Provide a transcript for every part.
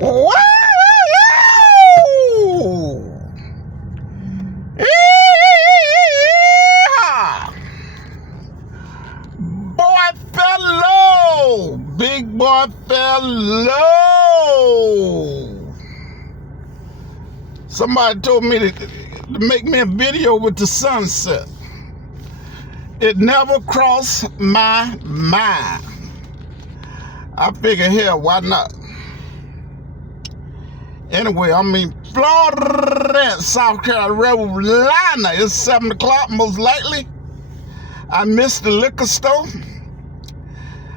Wow! Yeah! Boy fell low. Big boy fell low. Somebody told me to make me a video with the sunset. It never crossed my mind. I figured, hell, why not? Anyway, I'm in Florida, South Carolina. It's 7 o'clock, most likely. I missed the liquor store.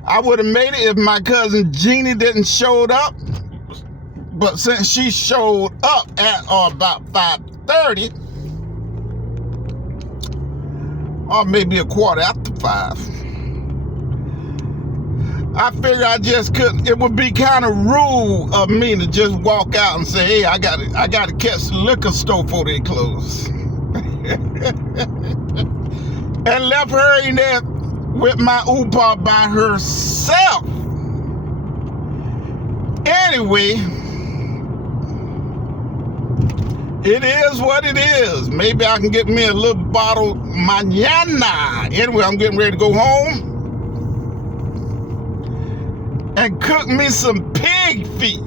I would have made it if my cousin Jeannie didn't showed up. But since she showed up at about 5:30, or maybe a quarter after 5, I figured I just couldn't. It would be kind of rude of me to just walk out and say, "Hey, I got to catch the liquor store before they close," and left her in there with my Uber by herself. Anyway, it is what it is. Maybe I can get me a little bottle mañana. Anyway, I'm getting ready to go home and cook me some pig feet.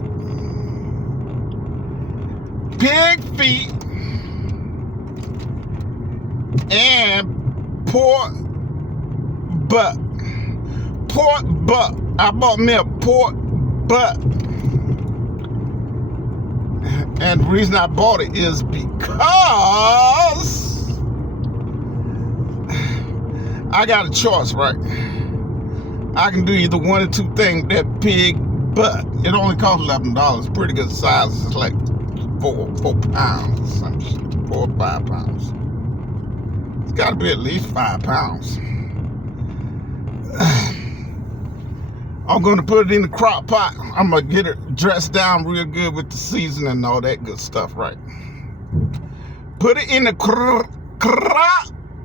Pig feet and pork butt. Pork butt. I bought me a pork butt. And the reason I bought it is because I got a choice, right? I can do either one or two things with that pig butt. It only costs $11. Pretty good size. It's like 4 pounds, some shit. 4 or 5 pounds. It's got to be at least 5 pounds. I'm going to put it in the crock pot. I'm going to get it dressed down real good with the seasoning and all that good stuff, right? Put it in the crock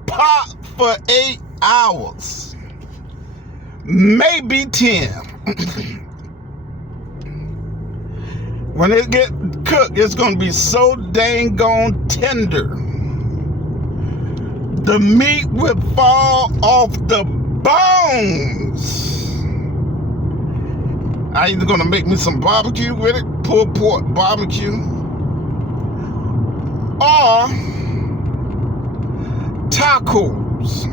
pot for 8 hours. Maybe 10. When it get cooked, it's going to be so dang gone tender. The meat will fall off the bones. I either gonna make me some barbecue with it, pulled pork barbecue, or tacos.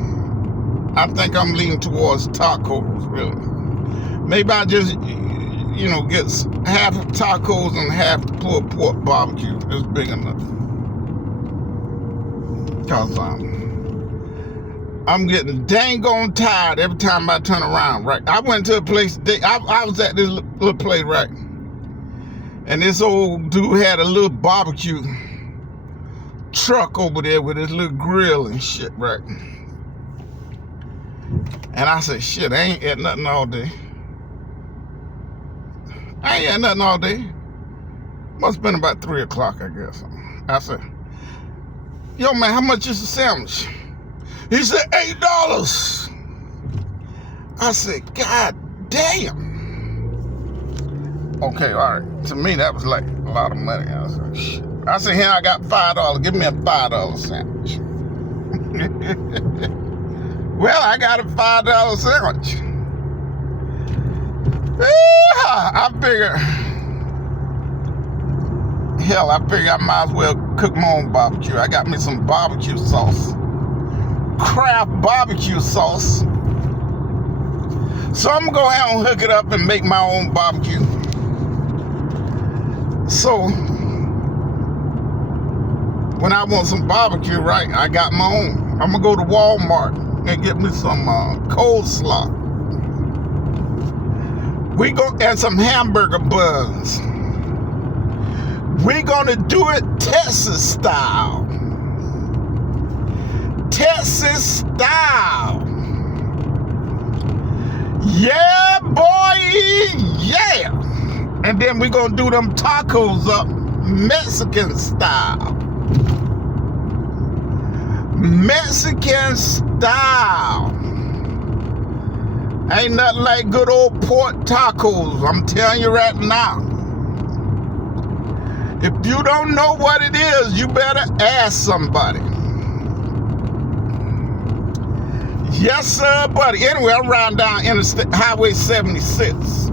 I think I'm leaning towards tacos, really. Maybe I just, get half of tacos and half the pulled pork barbecue. It's big enough. Cause I'm getting dang on tired every time I turn around, right? I went to a place, I was at this little place, right? And this old dude had a little barbecue truck over there with his little grill and shit, right? And I said, shit, I ain't had nothing all day. I ain't had nothing all day. Must have been about 3 o'clock, I guess. I said, yo, man, how much is a sandwich? He said, $8. I said, God damn. Okay, all right. To me, that was like a lot of money. I said, shit. I said, here, I got $5. Give me a $5 sandwich. Well, I got a $5 sandwich. I figure, hell, I I might as well cook my own barbecue. I got me some barbecue sauce. Kraft barbecue sauce. So I'm gonna go ahead and hook it up and make my own barbecue. So when I want some barbecue, right, I got my own. I'm gonna go to Walmart and get me some coleslaw. And some hamburger buns. We're gonna do it Texas style. Texas style. Yeah, boy, yeah. And then we're gonna do them tacos up Mexican style. Mexican style. Ain't nothing like good old pork tacos. I'm telling you right now. If you don't know what it is, you better ask somebody. Yes, sir, buddy. Anyway, I'm riding down Interstate Highway 76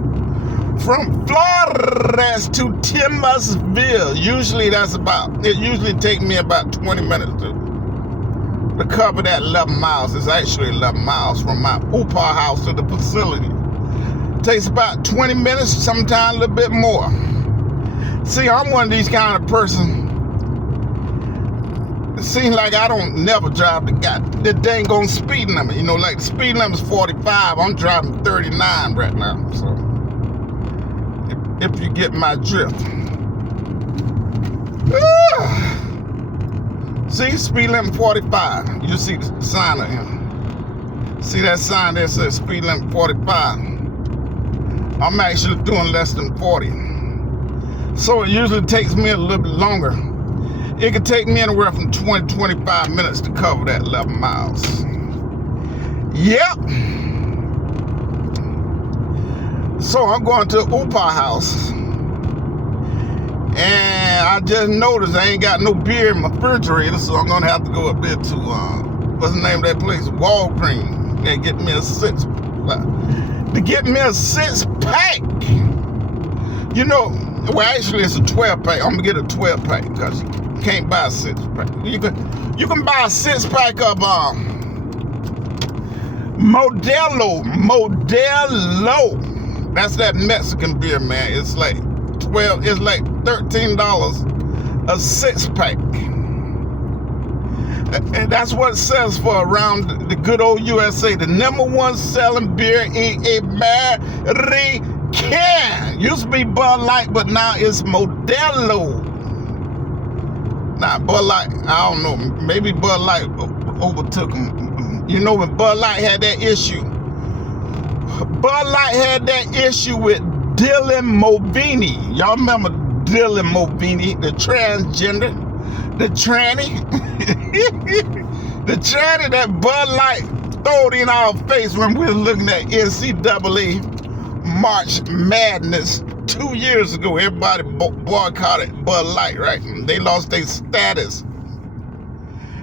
from Flores to Timmersville. It usually take me about 20 minutes to cover that 11 miles. It's actually 11 miles from my UPA house to the facility. It takes about 20 minutes, sometimes a little bit more. See, I'm one of these kind of person. It seems like I don't never drive the dang on speed limit. You know, like the speed limit is 45. I'm driving 39 right now. So, if you get my drift. See, speed limit 45. You see the sign of him. See that sign there says speed limit 45. I'm actually doing less than 40. So it usually takes me a little bit longer. It could take me anywhere from 20 to 25 minutes to cover that 11 miles. Yep. So I'm going to UPA house. And I just noticed I ain't got no beer in my refrigerator, so I'm going to have to go up there to, what's the name of that place? Walgreens. And get me a six pack. You know, well, actually, it's a 12 pack. I'm gonna get a 12 pack because you can't buy a 6 pack. You can buy a 6 pack of Modelo. That's that Mexican beer, man. It's like $13 a 6 pack. And that's what it says for around the good old USA. The #1 selling beer in America. Used to be Bud Light, but now it's Modelo. Now, Bud Light, I don't know, maybe Bud Light overtook them. You know, when Bud Light had that issue. Bud Light had that issue with Dylan Mulvaney. Y'all remember Dylan Mulvaney, the transgender, the tranny? The tranny that Bud Light throwed in our face when we were looking at NCAA March Madness 2 years ago. Everybody boycotted Bud Light, right? They lost their status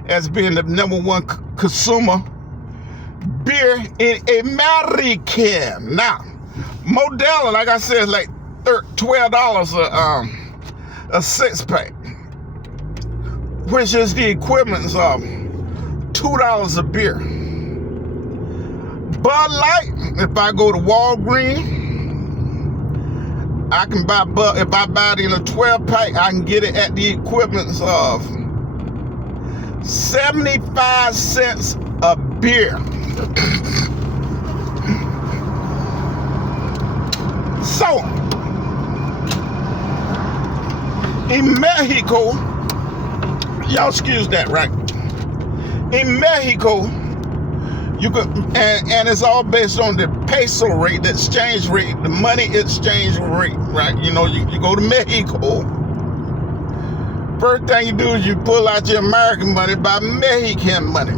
as being the #1 consumer beer in America. Now, Modelo, like I said, is like $12 a 6 pack, which is the equivalent of $2 a beer. Bud Light, if I go to Walgreens, I can buy Bud. If I buy it in a 12 pack, I can get it at the equivalent of 75 cents a beer. So, in Mexico, y'all excuse that, right? In Mexico, you could, and it's all based on the peso rate, the exchange rate, the money exchange rate, right? You know, you go to Mexico. First thing you do is you pull out your American money, buy Mexican money.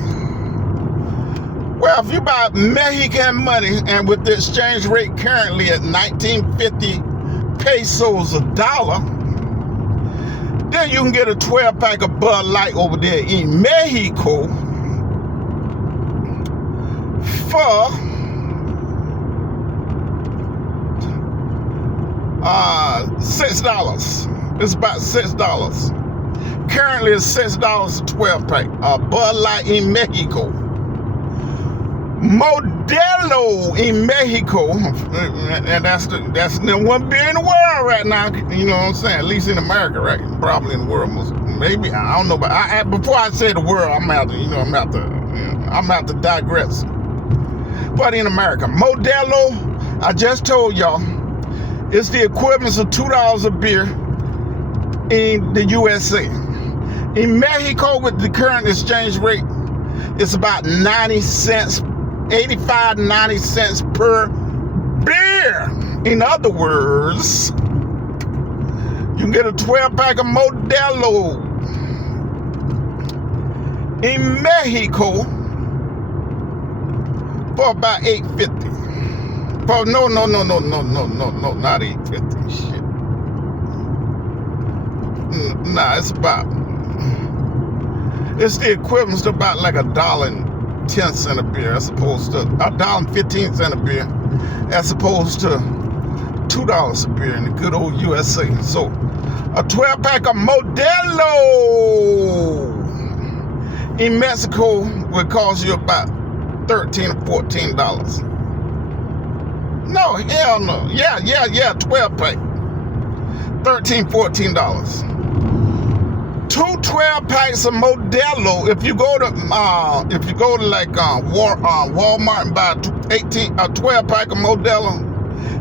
Well, if you buy Mexican money, and with the exchange rate currently at 1950 pesos a dollar, then you can get a 12 pack of Bud Light over there in Mexico for $6. It's about $6. Currently, it's $6 a 12 pack. Bud Light in Mexico. Modelo in Mexico, and that's the #1 beer in the world right now. You know what I'm saying? At least in America, right? Probably in the world, maybe, I don't know. But before I say the world, I'm gonna have to digress. But in America, Modelo, I just told y'all, it's the equivalent of $2 a beer in the USA. In Mexico, with the current exchange rate, it's about 90 cents. 85, 90 cents per beer. In other words, you can get a 12 pack of Modelo in Mexico for about $8.50. Oh, no, not $8.50. Shit. Nah, it's the equivalent to about like $1.10 a beer, as opposed to $1.15 a beer, as opposed to $2 a beer in the good old USA. So a 12-pack of Modelo in Mexico would cost you about $13 or $14. No, hell no. Yeah, 12-pack. $13, $14. 2 12-packs of Modelo. If you go to like Walmart and buy a 12-pack of Modelo,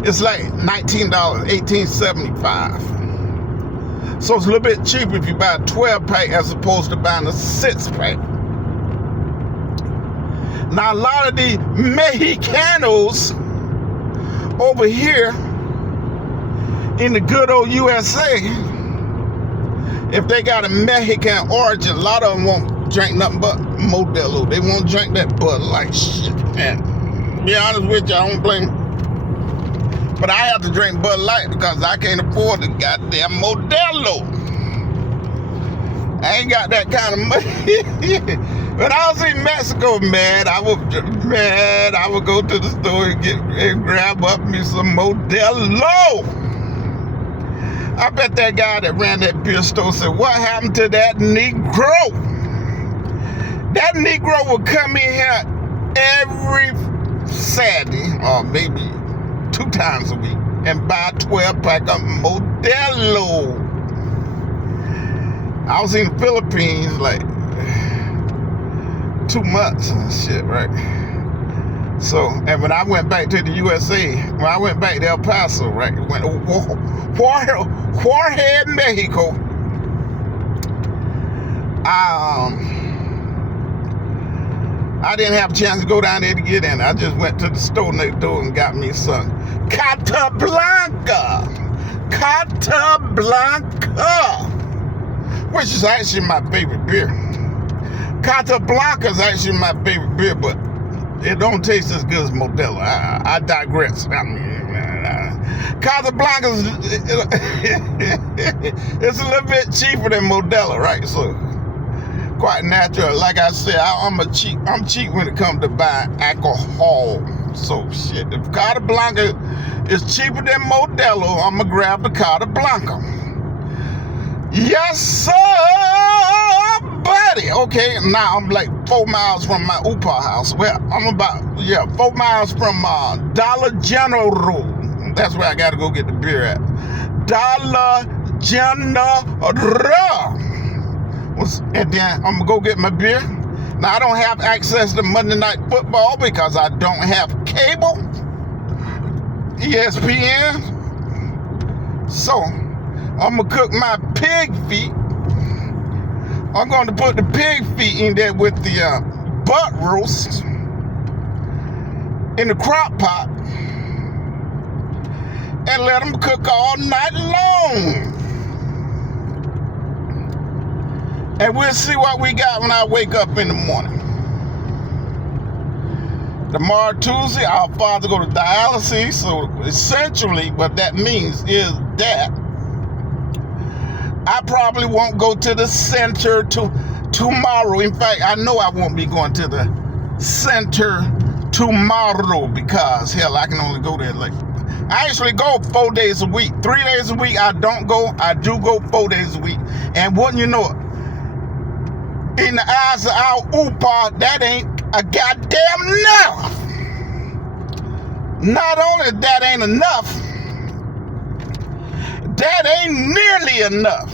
it's like $19, $18.75. So it's a little bit cheaper if you buy a 12-pack as opposed to buying a 6-pack. Now a lot of the Mexicanos over here in the good old USA, if they got a Mexican origin, a lot of them won't drink nothing but Modelo. They won't drink that Bud Light shit. And to be honest with you, I don't blame them. But I have to drink Bud Light because I can't afford the goddamn Modelo. I ain't got that kind of money. When I was in Mexico, man, I would go to the store and grab up me some Modelo. I bet that guy that ran that beer store said, what happened to that Negro? That Negro would come in here every Saturday, or maybe 2 times a week, and buy a 12-pack of Modelo. I was in the Philippines like 2 months and shit, right? So, and when I went back to the USA, when I went back to El Paso, right, went to Juarez, Mexico, I didn't have a chance to go down there to get in. I just went to the store next door and got me some Catablanca, which is actually my favorite beer. Catablanca is actually my favorite beer, but it don't taste as good as Modelo. I digress. I mean, Casablanca it's a little bit cheaper than Modelo, right? So quite natural. Like I said, I'm cheap when it comes to buying alcohol. So shit, if Casablanca is cheaper than Modelo, I'ma grab the Casablanca. Yes, sir, buddy. Okay, now I'm like 4 miles from my Upa house. Well, I'm about 4 miles from Dollar General. That's where I gotta go get the beer at. Dollar General. And then I'm gonna go get my beer. Now I don't have access to Monday Night Football because I don't have cable, ESPN. So I'm gonna cook my pig feet. I'm going to put the pig feet in there with the butt roast in the crock pot and let them cook all night long. And we'll see what we got when I wake up in the morning. Tomorrow, Tuesday, our father go to dialysis, so essentially what that means is that I probably won't go to the center tomorrow. In fact, I know I won't be going to the center tomorrow because, hell, I can only go there like, I actually go 4 days a week. 3 days a week I don't go. I do go 4 days a week. And wouldn't you know it, in the eyes of our Upa, that ain't a goddamn enough. Not only that ain't enough, that ain't nearly enough.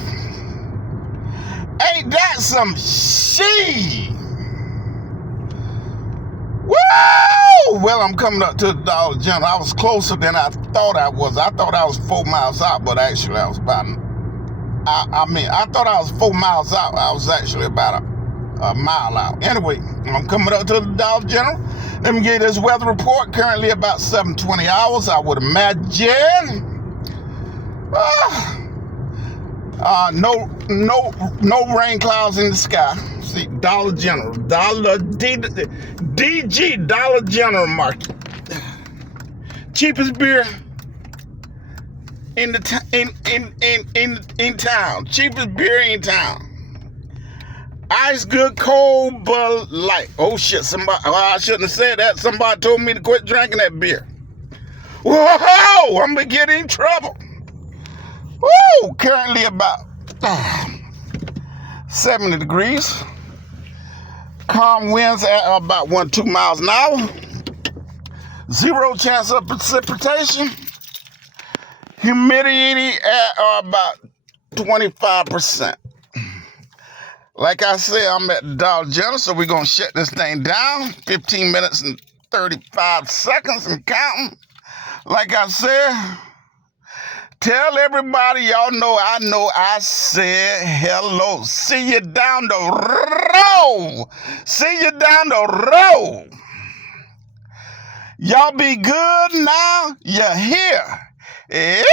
Ain't that some shit? Woo! Well, I'm coming up to the Dollar General. I was closer than I thought I was. I thought I was 4 miles out, but actually I was about, I thought I was 4 miles out. I was actually about a mile out. Anyway, I'm coming up to the Dollar General. Let me give you this weather report. Currently about 7:20 hours, I would imagine. No rain clouds in the sky. See, Dollar General, DG, Dollar General Market. Cheapest beer in the in town. Cheapest beer in town. Ice good cold Bud Light. Oh shit! Somebody. Oh, I shouldn't have said that. Somebody told me to quit drinking that beer. Whoa! I'm gonna get in trouble. Woo! Currently about 70 degrees. Calm winds at about 1-2 miles an hour. 0 chance of precipitation. Humidity at about 25%. Like I said, I'm at the Dollar General, so we're going to shut this thing down. 15 minutes and 35 seconds and counting. Like I said, tell everybody y'all know I said hello. See you down the road. See you down the road. Y'all be good now. You're here. Yeehaw!